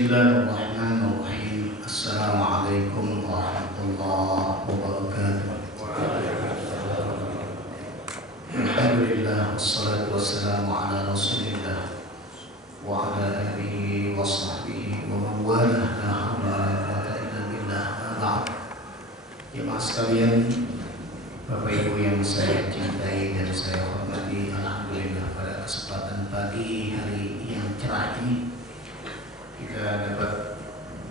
Bismillahirrahmanirrahim. Assalamualaikum warahmatullahi wabarakatuh. Alhamdulillah, wassalatu wassalamu ala rasulillah wa ala alihi wa sahbihi wa man walah, la haula wa la quwwata illa billah. Ba'd. Jemaah sekalian, Bapak Ibu yang saya cintai dan saya hormati, alhamdulillah pada kesempatan pagi hari yang cerah ini kita dapat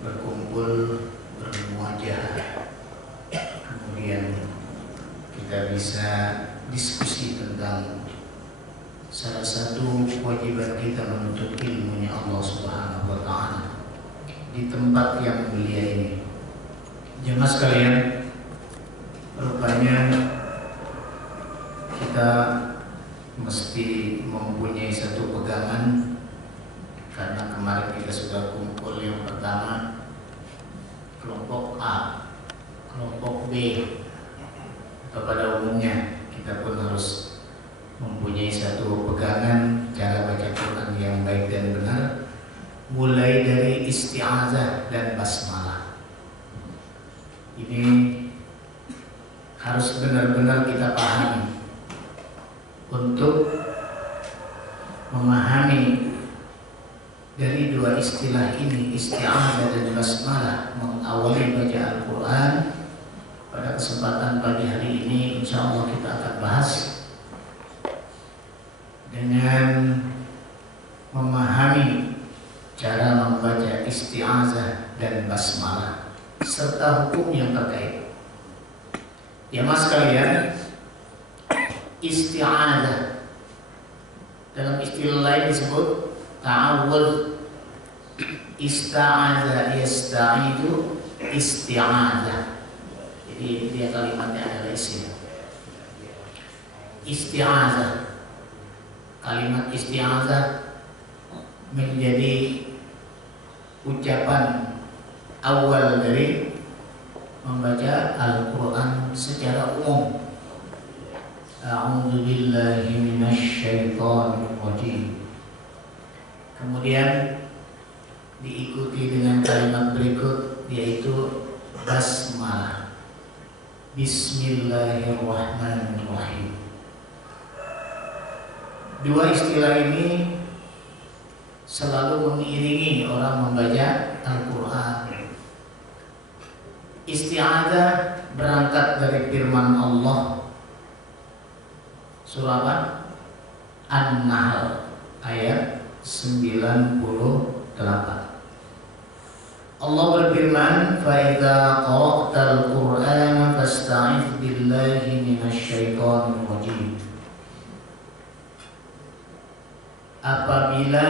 berkumpul, bermuajah, kemudian kita bisa diskusi tentang salah satu kewajiban kita menuntut ilmunya Allah Subhanahu wa Ta'ala di tempat yang mulia ini. Jemaah sekalian, rupanya kita mesti mempunyai satu pegangan, karena kemarin kita sudah kumpul yang pertama kelompok A, kelompok B, atau pada umumnya kita pun harus mempunyai satu pegangan cara baca Quran yang baik dan benar, mulai dari isti'azah dan basmalah. Ini harus benar-benar kita pahami untuk memahami dari dua istilah ini, isti'azah dan basmalah, mengawali baca Al-Quran. Pada kesempatan pagi hari ini insya Allah kita akan bahas dengan memahami cara membaca isti'azah dan basmalah serta hukum yang terkait. Ya mas sekalian, isti'azah dalam istilah lain disebut ta'awudz. Ista'adha yasta'idu isti'adha. Jadi dia kalimatnya adalah isim. Isti'adha, kalimat isti'adha menjadi ucapan awal dari membaca Al-Quran secara umum. A'udzu billahi minasy syaithanir rajim. Kemudian diikuti dengan kalimat berikut, yaitu basmalah. Bismillahirrahmanirrahim. Dua istilah ini selalu mengiringi orang membaca Al-Quran. Isti'adzah berangkat dari firman Allah, surah An-Nahl ayat 98. Allah berfirman, "Fa-idza qara'tal Qur'ana fasta'idz billahi minasyaitonir rajim." Apabila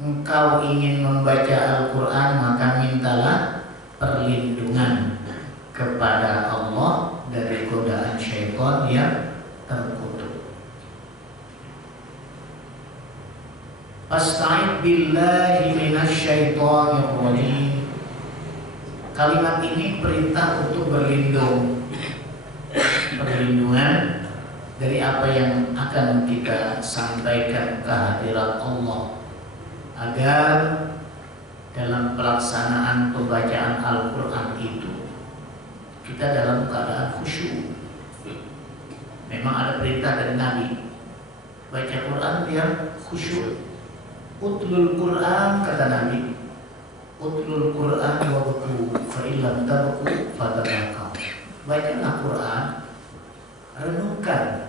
engkau ingin membaca Al-Quran, maka mintalah perlindungan kepada Allah dari godaan syaitan yang terkutuk. Fasta'idz billahi minasyaitonir rajim. Kalimat ini perintah untuk berlindung, perlindungan dari apa yang akan kita sampaikan ke hadirat Allah, agar dalam pelaksanaan pembacaan Al-Quran itu kita dalam keadaan khusyuk. Memang ada perintah dari Nabi, baca Quran biar khusyuk. Utlul Quran, kata Nabi, utlul Quran wabku fa illam tabku fatabakau. Bacalah Quran, renungkan.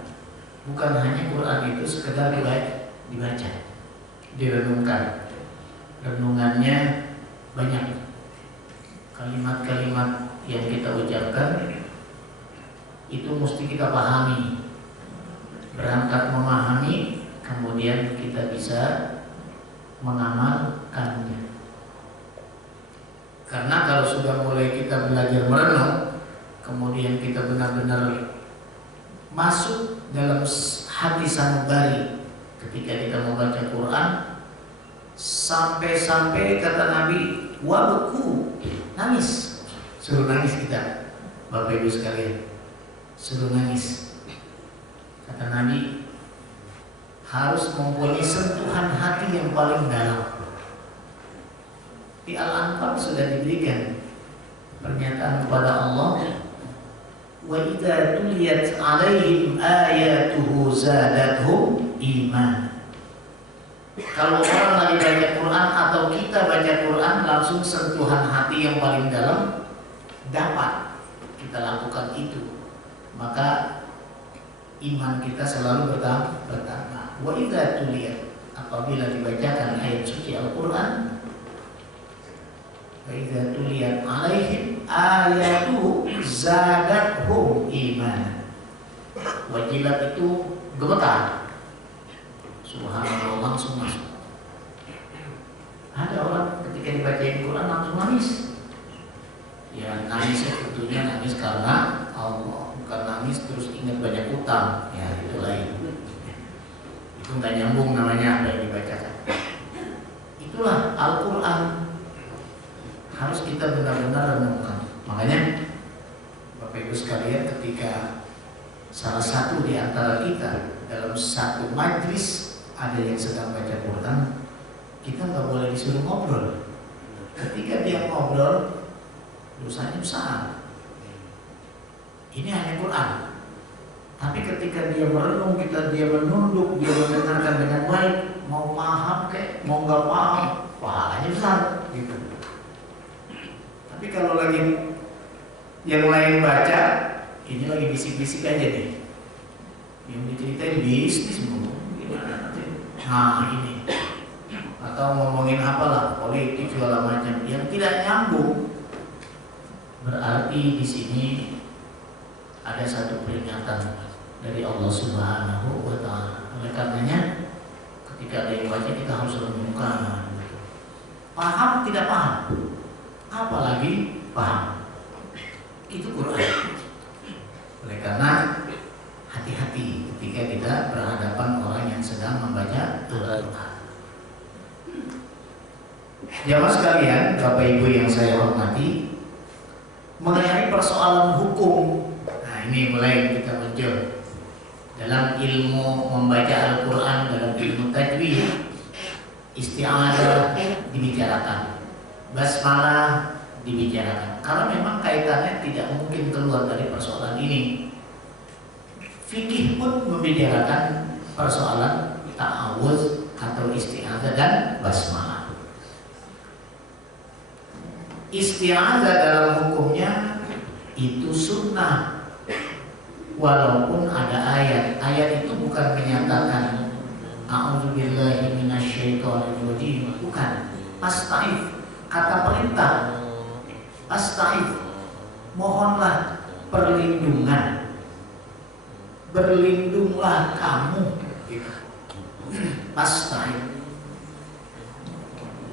Bukan hanya Quran itu sekedar dibaca, direnungkan. Renungannya banyak. Kalimat-kalimat yang kita ucapkan itu mesti kita pahami. Berangkat memahami, kemudian kita bisa mengamalkannya. Karena kalau sudah mulai kita belajar merenung, kemudian kita benar-benar masuk dalam hati sanubari ketika kita membaca Quran, sampai-sampai kata Nabi, wabku, nangis, suruh nangis kita, Bapak Ibu sekalian, suruh nangis. Kata Nabi, harus mempunyai sentuhan hati yang paling dalam. Di Al-Anfal sudah diberikan pernyataan kepada Allah, wa idza tuliyat 'alaihim ayatuhu zadatuhum iman. Kalau orang lagi baca Quran atau kita baca Quran, langsung sentuhan hati yang paling dalam dapat kita lakukan itu, maka iman kita selalu bertambah. Wa idza tuliyat, apabila dibacakan ayat suci Al-Quran, wa idza tuliyat 'alaihim ayatuhu zadatuhum iman. Wajilat itu gemetar, subhanallah, langsung masuk. Ada orang ketika dibacain Quran langsung nangis. Ya nangisnya tentunya nangis karena Allah, bukan nangis terus ingat banyak utang. Ya itu lain. Itu nggak nyambung namanya apa yang dibacakan. Itulah Al-Quran, harus kita benar-benar renungkan. Makanya Bapak Ibu sekalian, ketika salah satu di antara kita dalam satu majlis ada yang sedang baca Quran, kita nggak boleh disuruh ngobrol. Ketika dia ngobrol, dosanya besar. Ini hanya Quran. Tapi ketika dia merenung, dia menunduk, dia mendengarkan dengan baik, mau paham kayak mau nggak paham, pahalanya besar gitu. Tapi kalau lagi yang lain baca, ini lagi bisik-bisik aja nih. Yang diceritain bisnis mulu, gimana nanti? Nah ini, atau ngomongin apalah, politik segala macam yang tidak nyambung. Berarti di sini ada satu peringatan dari Allah Subhanahu wa Ta'ala. Oleh karenanya, ketika ada yang baca, kita harus renungkan. Paham tidak paham, apalagi paham, itu Quran. Oleh karena hati-hati ketika kita berhadapan orang yang sedang membaca Al-Quran. Jamaah sekalian, Bapak Ibu yang saya hormati, mengenai persoalan hukum, nah ini mulai kita muncul dalam ilmu membaca Al-Quran, dalam ilmu tajwid. Isti'adzah dibicarakan, basmalah dibicarakan, karena memang kaitannya tidak mungkin keluar dari persoalan ini. Fikih pun membicarakan persoalan ta'awuz atau isti'adzah dan basmalah. Isti'adzah dalam hukumnya itu sunnah, walaupun ada ayat. Ayat itu bukan menyatakan a'udzubillahi minasyaitonirrajim, bukan. Astagfir, kata perintah. Astagfir, mohonlah perlindungan, berlindunglah kamu. Astagfir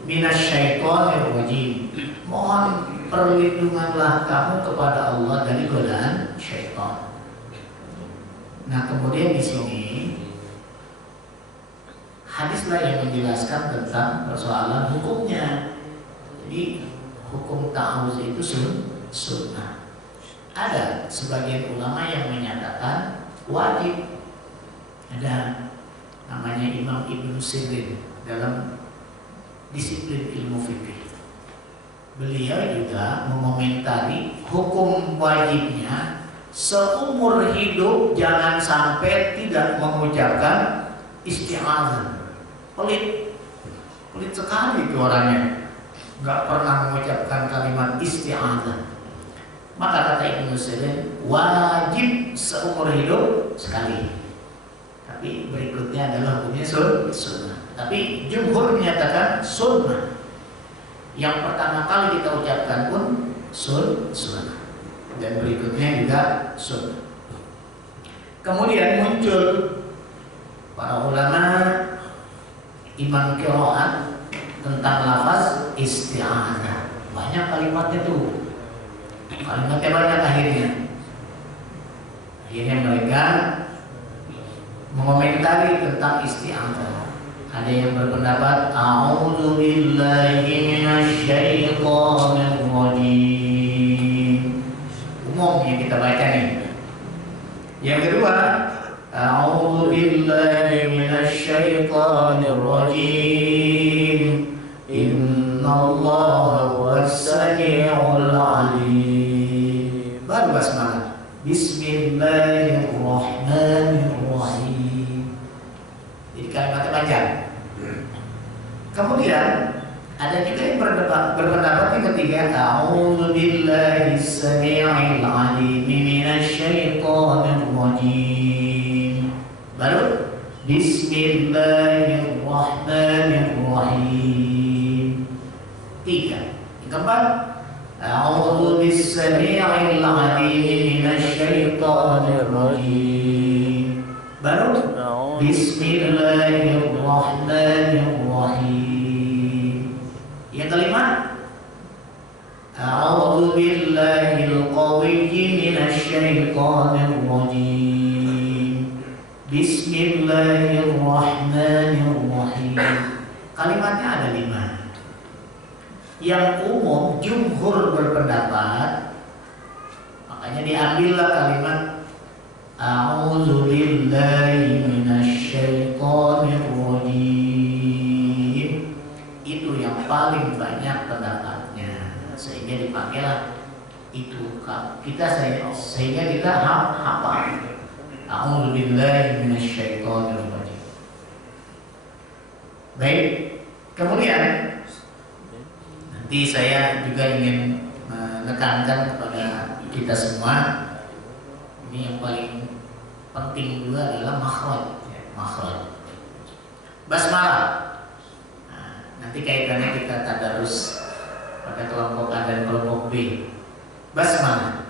minasyaitonirrajim, mohon perlindunganlah kamu kepada Allah dari godaan syaitan. Nah kemudian di sini hadislah yang menjelaskan tentang persoalan hukumnya. Jadi hukum ta'awuz itu sunnah. Ada sebagian ulama yang menyatakan wajib. Ada namanya Imam Ibnu Sirin dalam disiplin ilmu fikih. Beliau juga mengomentari hukum wajibnya seumur hidup jangan sampai tidak mengucapkan isti'adzah. Pelit sekali itu orangnya, nggak pernah mengucapkan kalimat isti'adzah. Maka kata Ibnu Sirin, wajib seumur hidup sekali. Tapi berikutnya adalah hukumnya sunnah. Tapi jumhur menyatakan sunnah. Yang pertama kali kita ucapkan pun sunnah, dan berikutnya juga sunnah. Kemudian muncul para ulama imam qiraat tentang lafaz isti'adzah. Banyak kalimatnya tuh, kalimatnya banyak akhirnya. Akhirnya mereka mengomentari tentang isti'adzah. Ada yang berpendapat a'udzu billahi minasyaitonir rajim. Umum yang kita baca nih. Yang kedua, a'udzu billahi minasyaitonir rajim. Innallaha Samiul Alim. Baru basmalah. Bismillahirrahmanirrahim. Jadi kalimatnya panjang. Kemudian ada juga yang berpendapat yang ketiga, A'udzubillahi samii'il 'aliim minasyaitonir rajim. Baru Bismillahirrahmanirrahim. Tiga. Yang keempat, A'udzubillahi minasyaitonir rajim. Baru Bismillahirrahmanirrahim. Yang kelima, A'udzubillahil qawiyyi minasyaitonir rajim. Bismillahirrahmanirrahim. Kalimatnya ada 5. Yang umum jumhur berpendapat, makanya diambillah kalimat A'udzubillahi minasyaitonir rajim. Itu yang paling banyak pendapatnya, sehingga dipakailah itu sehingga kita hafal A'udzubillahi minasyaitonir rajim. Baik, kemudian nanti saya juga ingin menekankan kepada kita semua, ini yang paling penting juga adalah makhraj. Basmalah. Nanti kaitannya kita tadarus pada kelompok A dan kelompok B. Basmalah.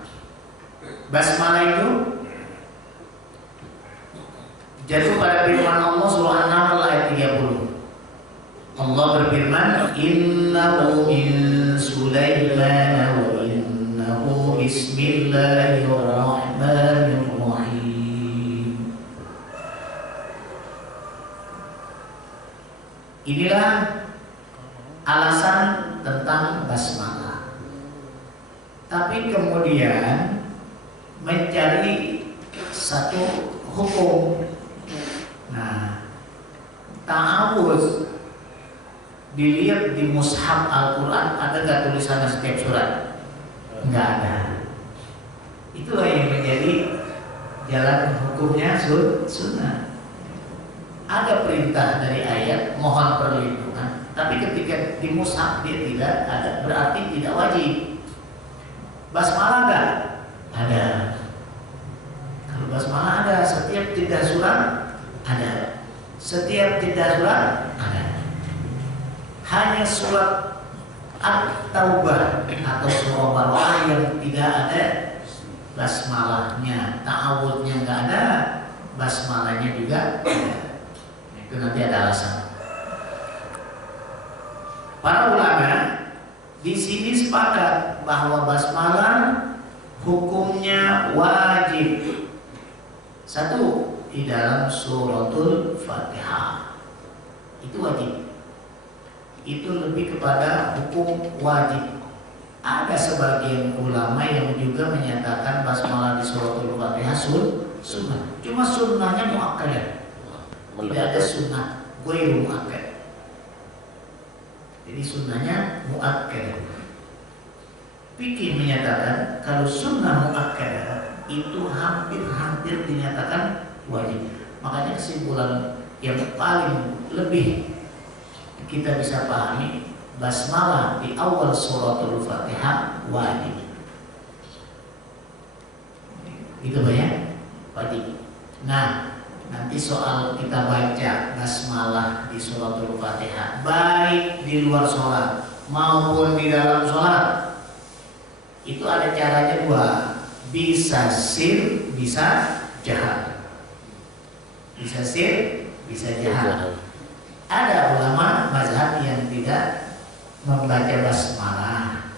Basmalah itu jatuh pada firman Allah surah An-Nahl ayat 30. Allah berfirman, Innahu min Sulaiman wa innahu bismillahirrahmanirrahim. Inilah alasan tentang basmalah. Tapi kemudian mencari satu hukum. Nah, ta'awuz dilihat di mushaf Al-Quran, ada gak tulisannya setiap surat? Nggak ada. Itulah yang menjadi jalan hukumnya sunnah. Ada perintah dari ayat mohon perlindungan, tapi ketika di mushaf dia tidak ada, berarti tidak wajib. Basmalah nggak? Ada. Kalau basmalah ada, setiap tidak surat ada. Setiap tidak surat ada. Hanya surat At-Taubah atau surah Bara'ah yang tidak ada basmalahnya, ta'awudnya nggak ada, basmalahnya juga ada. Itu nanti ada alasan. Para ulama di sini sepakat bahwa basmalah hukumnya wajib. Satu, di dalam suratul Fatihah itu wajib. Itu lebih kepada hukum wajib. Ada sebagian ulama yang juga menyatakan basmalah di suratul Fatihah sunnah. Cuma sunnahnya muakkadah. Tidak ada sunnah ghairu muakkad. Jadi sunnahnya muakkadah. Fikih menyatakan kalau sunnah muakkadah itu hampir dinyatakan wajib. Makanya kesimpulan yang paling lebih kita bisa pahami, basmalah di awal suratul Fatihah wajib. Itu banyak wajib. Nah, nanti soal kita baca basmalah di suratul Fatihah, baik di luar sholat maupun di dalam sholat, itu ada caranya dua, bisa sir, bisa jahar. Bisa sir, bisa jahar. Ada ulama mazhab yang tidak membaca basmalah,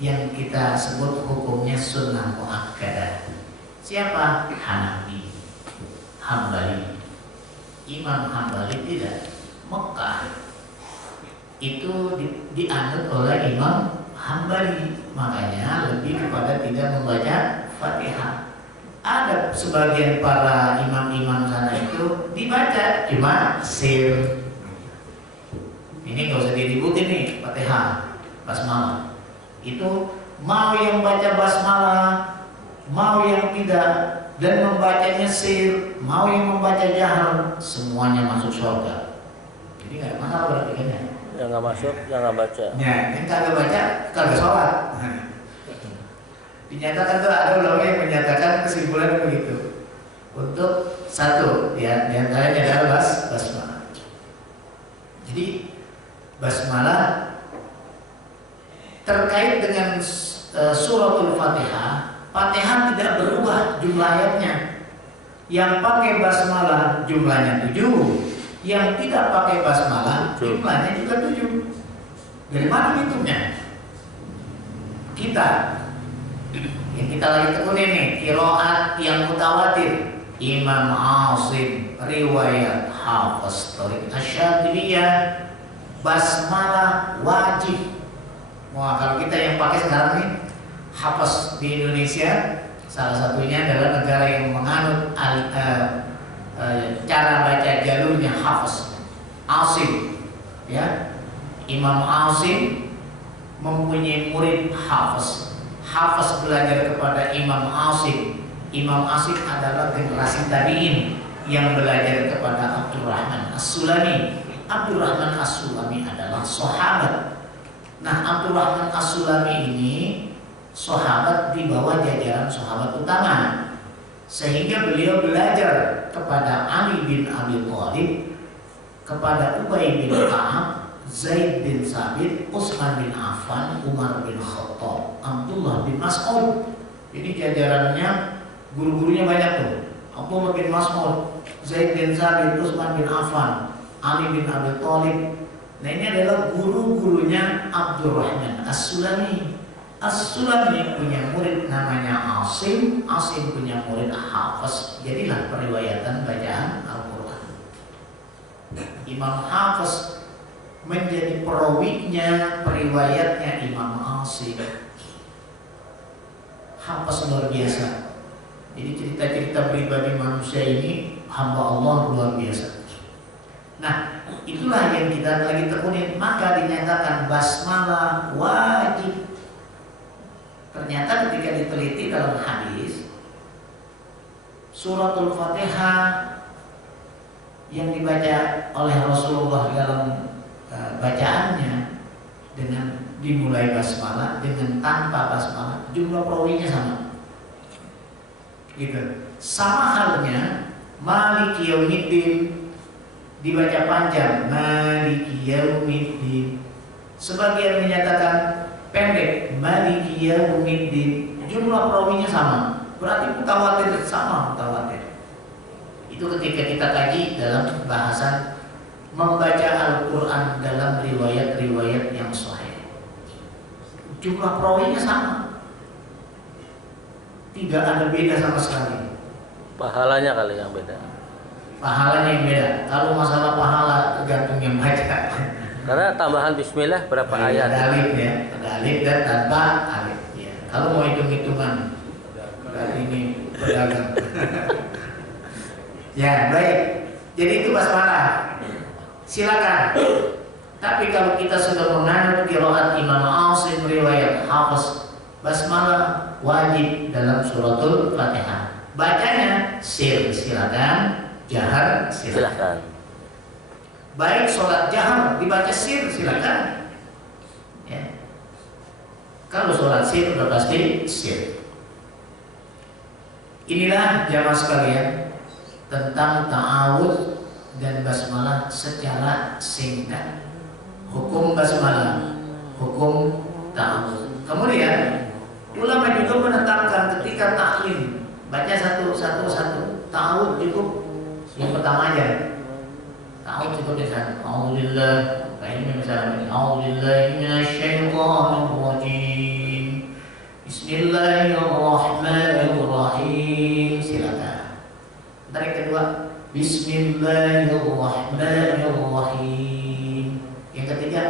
yang kita sebut hukumnya sunnah muakkadah. Siapa? Hanafi, Hambali. Imam Hambali tidak. Mekah itu dianut oleh Imam Hambali, makanya lebih kepada tidak membaca Fatihah. Ada sebagian para imam-imam sana itu dibaca cuma sir. Ini nggak usah diributin nih, Fatihah, basmalah. Itu mau yang baca basmalah, mau yang tidak, dan membacanya sir, mau yang membaca jahar, semuanya masuk surga. Jadi nggak ada masalah berarti kan ya? Yang nggak masuk, yang nggak baca. Ya, yang kagak baca, kagak sholat. Dinyatakan tuh ada ulama yang menyatakan kesimpulan begitu. Untuk satu, ya, diantaranya adalah basmalah. Jadi basmalah terkait dengan suratul Fatihah. Fatihah tidak berubah jumlah ayatnya. Yang pakai basmalah jumlahnya 7, yang tidak pakai basmalah jumlahnya juga 7. Dari mana hitungnya? Kita yang kita lagi tekuni nih, qiraat yang mutawatir. Imam Asim riwayat Hafiz Thoriq Asy-Syadziliyah, basmalah wajib. Wah, kalau kita yang pakai sekarang nih Hafiz di Indonesia, salah satunya adalah negara yang menganut cara baca jalurnya Hafiz Asim, ya. Imam Asim mempunyai murid Hafiz. Hafiz belajar kepada Imam Asim. Imam Asim adalah generasi tabi'in yang belajar kepada Abdurrahman As-Sulami. Abdurrahman As-Sulami adalah sahabat. Nah, Abdurrahman As-Sulami ini sahabat di bawah jajaran sahabat utama, sehingga beliau belajar kepada Ali bin Abi Thalib, kepada Ubay bin Ka'ab, Zaid bin Sabit, Utsman bin Affan, Umar bin Khattab, Abdullah bin Mas'ud. Jadi jajarannya, guru-gurunya banyak tuh. Abdullah bin Mas'ud, Zaid bin Sabit, Utsman bin Affan, Ali bin Abi Thalib. Nah, ini adalah guru-gurunya Abdurrahman As-Sulami. As-Sulami punya murid namanya Asim, Asim punya murid Hafiz. Jadilah periwayatan bacaan Al-Quran. Imam Hafiz menjadi perawinya, periwayatnya Imam Asim. Hafiz luar biasa. Jadi cerita-cerita pribadi manusia ini hamba Allah luar biasa. Nah, itulah yang kita lagi tekunin. Maka dinyatakan basmalah wajib. Ternyata ketika diteliti dalam hadis, suratul Fatihah yang dibaca oleh Rasulullah dalam bacaannya dengan dimulai basmalah dengan tanpa basmalah, jumlah perawinya sama. Gitu. Sama halnya Maliki Yaumiddin dibaca panjang, Maliki Yaumiddin. Sebagian menyatakan pendek, Maliki Yaumiddin. Jumlah perawinya sama. Berarti mutawatir sama, mutawatir. Itu ketika kita kaji dalam bahasan membaca Al-Quran dalam riwayat-riwayat yang sahih. Jumlah perawinya sama. Tidak ada beda sama sekali. Pahalanya kali yang beda. Pahalanya yang beda. Kalau masalah pahala tergantung yang baca. Karena tambahan bismillah berapa ayat? Ada alif ya, ada alif dan tanpa alif. Ya. Kalau mau hitung-hitungan, berarti ini pedagang. Ya, baik. Jadi itu basmalah. Silakan. Tapi kalau kita sudah menganut qiraat Imam Asim riwayat Hafiz, basmalah wajib dalam suratul Fatihah. Bacanya sir, silakan. Jahar, silakan. Baik sholat jahar dibaca sir, silakan. Ya. Kalau sholat sir sudah pasti sir. Inilah jamaah sekalian tentang ta'awudz dan basmalah secara singkat. Hukum basmalah, hukum ta'awudz. Kemudian ulama juga menetapkan ketika taklim baca satu. Ta'awudz cukup yang pertama aja. Ta'awudz cukup di sana. A'udzubillah, kayak ini misalnya, A'udzubillahi minasyaitonirrajim. Bismillahirrahmanirrahim. Silakan. Ntar yang kedua, Bismillahirrahmanirrahim. Yang ketiga,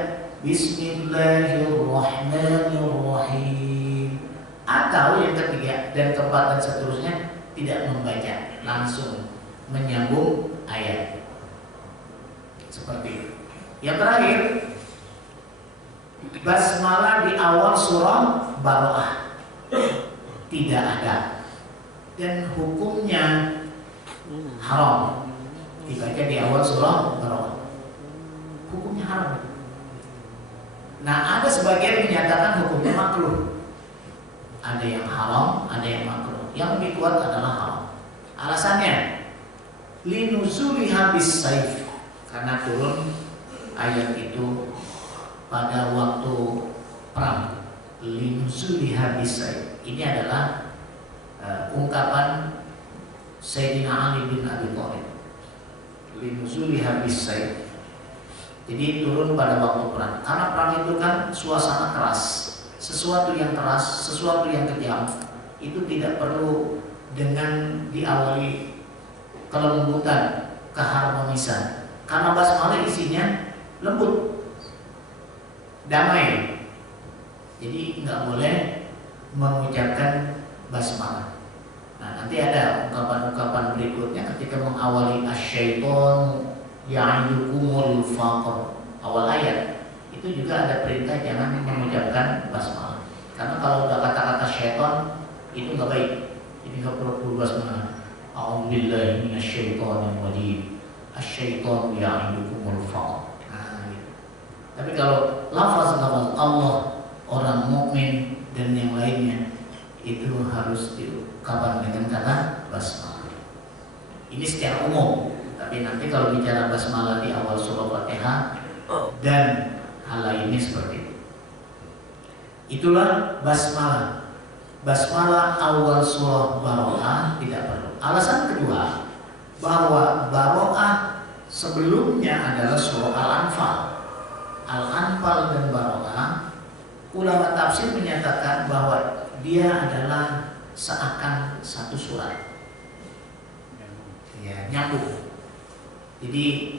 Bismillahirrahmanirrahim. Atau yang ketiga dan keempat dan seterusnya tidak membaca, langsung menyambung ayat. Seperti itu. Yang terakhir, basmalah di awal surah baroah tidak ada dan hukumnya haram. Dibaca di awal surah baroah, hukumnya haram. Nah, ada sebagian menyatakan hukumnya makruh. Ada yang haram, ada yang makruh. Yang lebih kuat adalah haram. Alasannya linuzuli habis saif, karena turun ayat itu pada waktu perang. Linuzuli habis saif. Ini adalah ungkapan Sayyidina Ali bin Abi Thalib. Linuzuli habis saif. Jadi turun pada waktu perang. Karena perang itu kan suasana keras, sesuatu yang keras, sesuatu yang kejam, itu tidak perlu dengan diawali kelembutan, keharmonisan. Karena basmalah isinya lembut, damai. Jadi nggak boleh mengucapkan basmalah. Nah, nanti ada ungkapan-ungkapan berikutnya ketika mengawali asyaiton ya'idukumul faqr, awal ayat itu juga ada perintah jangan mengucapkan basmalah. Karena kalau udah kata-kata syaitan itu nggak baik. Jadi nggak perlu basmalah. A'udzubillahi minasyaitonir rajim. Asyaiton ya'idukumul faqr. Nah, gitu. Tapi kalau lafaz-lafaz Allah, orang mukmin dan yang lainnya itu harus diungkapkan dengan kata basmalah. Ini secara umum. Tapi nanti kalau bicara basmalah di awal surah Fatihah dan hal lainnya seperti itu. Itulah basmalah. Basmalah awal surah Baroah tidak perlu. Alasan kedua, bahwa Baroah sebelumnya adalah surah Al-Anfal. Al-Anfal dan Baroah, ulama tafsir menyatakan bahwa dia adalah seakan satu surat. Ya, nyambung. Jadi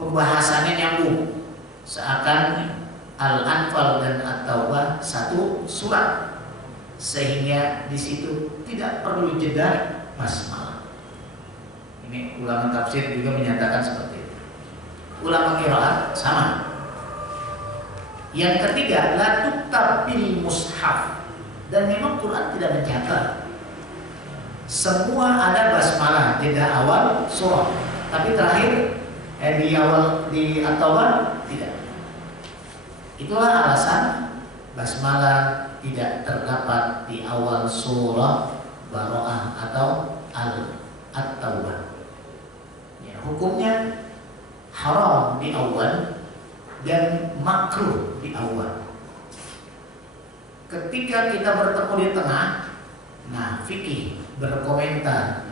pembahasannya nyambung, seakan Al-Anfal dan At-Taubah satu surat, sehingga di situ tidak perlu jeda basmalah. Ini ulama tafsir juga menyatakan seperti itu. Ulama qiraat sama. Yang ketiga, la tuktab bil mushaf, dan memang Quran tidak mencatat. Semua ada basmalah jeda awal surah. Tapi terakhir di awal di At-Taubah tidak. Itulah alasan basmalah tidak terdapat di awal surah Baroah atau At-Taubah. Ya, hukumnya haram di awal dan makruh di awal. Ketika kita bertemu di tengah, nah fikih berkomentar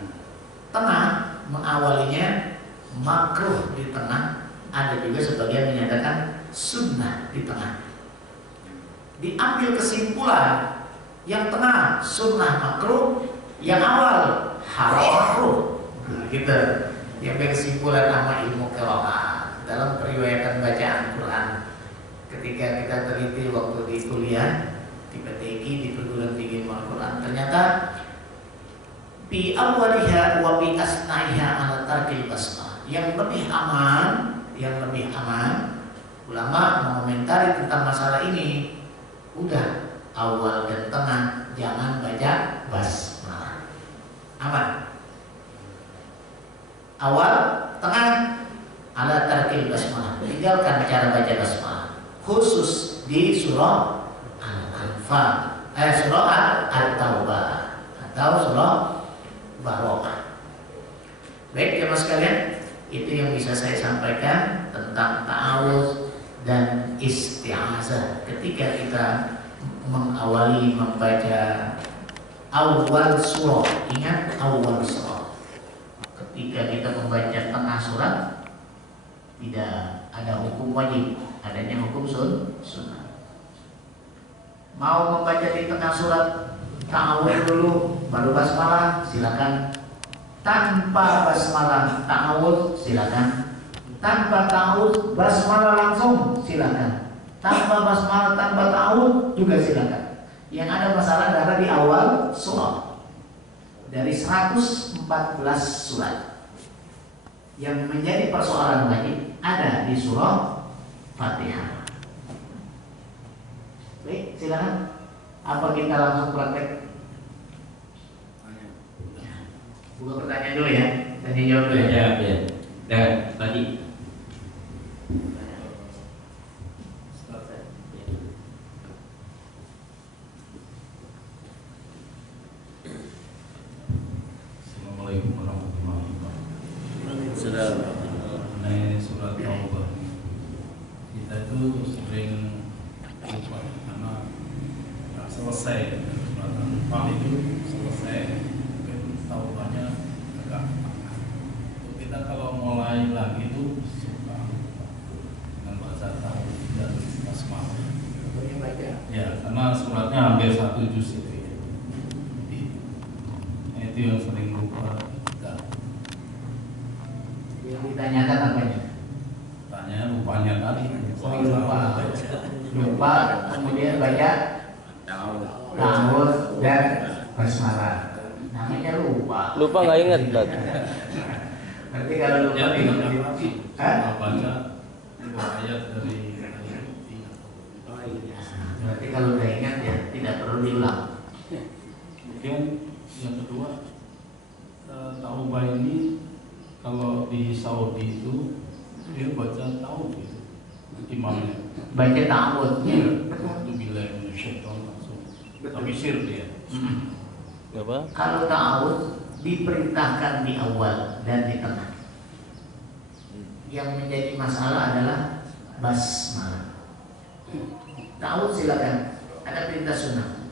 tengah mengawalinya makruh di tengah, ada juga sebagian menyatakan sunnah di tengah. Diambil kesimpulan yang tengah sunnah makruh, yang awal haram makruh. Gitu. Diambil kesimpulan sama ilmu qiraat dalam periwayatan bacaan Quran. Ketika kita teliti waktu di kuliah di PTQ di perguruan tinggi ilmu Al-Quran, ternyata bi awwaliha wa bi asnaiha ala tarkil basmalah. Yang lebih aman, ulama mengomentari tentang masalah ini, udah awal dan tengah jangan baca basmalah. Aman. Awal, tengah ala tarkil basmalah. Tinggalkan cara baca basmalah. Khusus di surah Al-Anfal, surah At-Taubah atau surah Baroah. Baik jemaah sekalian, itu yang bisa saya sampaikan tentang ta'awudz dan isti'azah ketika kita mengawali membaca awal surah. Ingat awal surah. Ketika kita membaca tengah surat tidak ada hukum wajib, adanya hukum sunnah. Mau membaca di tengah surat ta'awudz dulu baru basmalah, silakan. Tanpa basmalah ta'awudz silakan. Tanpa ta'awudz basmalah langsung silakan. Tanpa basmalah tanpa ta'awudz juga silakan. Yang ada masalah adalah di awal surah. Dari 114 surat yang menjadi persoalan wajib ada di surah Fatihah. Baik, silakan. Apa kita langsung praktek? Buka pertanyaan dulu ya. Tanya jawab dulu ya. Ya. Dan tadi Assalamualaikum warahmatullahi wabarakatuh. Sudah. Mengenai surat Taubah, kita itu sering lupa karena nggak selesai surat Al-Anfal itu selesai, mungkin Taubahnya agak lama. Kita kalau mulai lagi itu suka lupa dengan bahasa Tauhid dan Basmalah. Ya, karena suratnya hampir 1 juz itu. Itu yang sering lupa kita. Yang ditanyakan apanya? Tanya lupanya tadi. Lupa, kemudian baca Ta'awudz dan basmalah. Namanya lupa. Lupa nggak ingat berarti. Berarti kalau lupa Ya, di baca 2 ayat dari ingat. Berarti kalau udah ingat ya tidak perlu diulang. Kemudian yang kedua, Taubah ini kalau di Saudi itu dia baca Taubah imamnya. Baca ta'awudz. Itu bila syaitan langsung. Tapi sir dia. Apa? Kalau ta'awudz diperintahkan di awal dan di tengah. Yang menjadi masalah adalah basmalah. Ta'awudz silakan, ada perintah sunnah.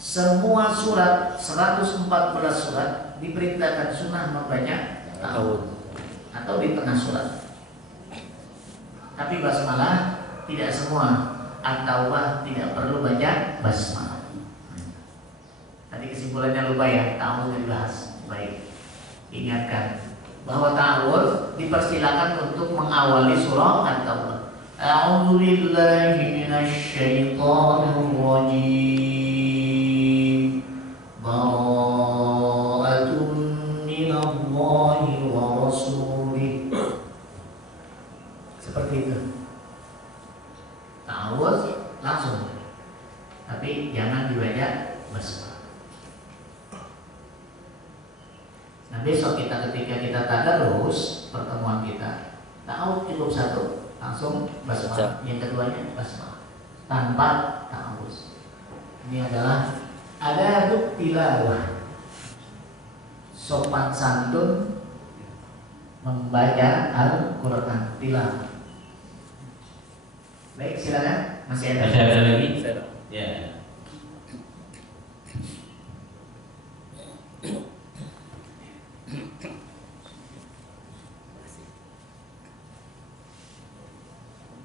Semua surat 114 surat diperintahkan sunnah membaca ta'awudz atau di tengah surat. Tapi basmalah tidak semua. At-Taubah tidak perlu baca basmalah. Tadi kesimpulannya lupa ya, ta'awudz dibahas. Baik, ingatkan bahwa ta'awudz dipersilakan untuk mengawali surah At-Taubah. A'udzu billahi minasy syaithanir rajim. Bara'atun minallahi wa rasulih. Seperti itu. Ta'awudz langsung. Tapi jangan dibaca basmalah. Nah besok ketika kita tadarus pertemuan kita, ta'awudz cukup 1, langsung basmalah. Yang keduanya basmalah tanpa ta'awudz. Ini adalah adab tilawah, sopan santun membaca Al-Quran tilawah. Baik, silakan. Masih ada? Masih ada lagi? Ya.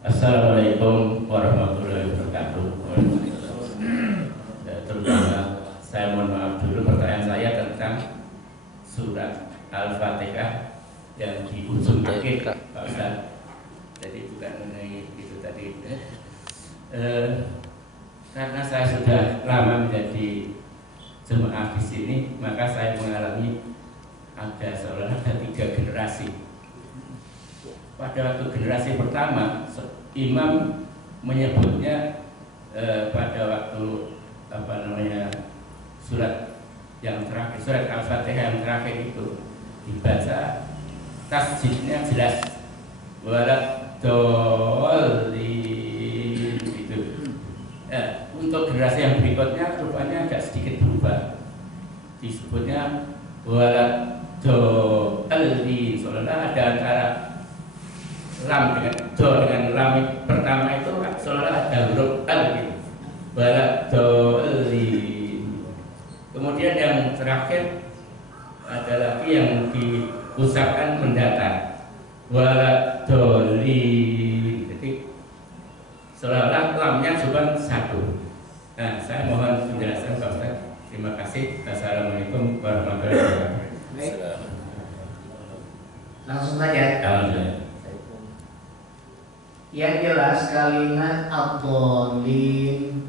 Assalamualaikum warahmatullahi wabarakatuh. Terutama saya mohon maaf dulu, pertanyaan saya tentang surat Al-Fatihah yang di ujung akhir, Pak Ustaz. Jadi bukan mengenai itu tadi. Karena saya sudah lama menjadi jemaah di sini, maka saya mengalami seolah ada 3 generasi. Pada waktu generasi pertama, imam menyebutnya pada waktu surat yang terakhir, surat Al-Fatihah yang terakhir itu dibaca tasjidnya jelas, walat dolin itu. Untuk generasi yang berikutnya rupanya agak sedikit berubah, disebutnya walat dolin, seolah ada antara lam dengan do dengan lam pertama itu seolah ada huruf al gitu, walat dolin. Kemudian yang terakhir ada lagi yang diucapkan mendatar, walat dolin. Jadi seolah-olah lamnya cuma 1. Nah, saya mohon penjelasan Pak Ustaz. Terima kasih. Assalamualaikum warahmatullahi wabarakatuh. Baik. Langsung saja. Alhamdulillah. Yang jelas kalimat ad-dhalin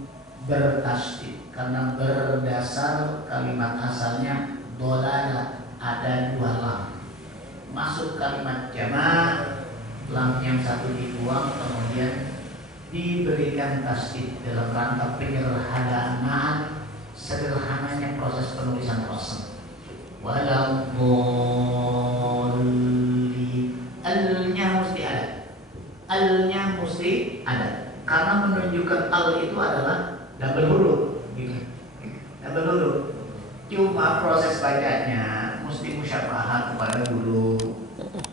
bertasydid karena berdasar kalimat asalnya dolalah, ada 2 lam. Masuk kalimat jamak, lam yang 1 dibuang, kemudian diberikan tasdid dalam rangka penyederhanaan sederhananya proses penulisan qasam. Walau bolli, al-nya mesti ada, al-nya mesti ada, karena menunjukkan al itu adalah double huruf, gitu. Double huruf. Cuma proses bacanya mesti musyabbahah kepada guru,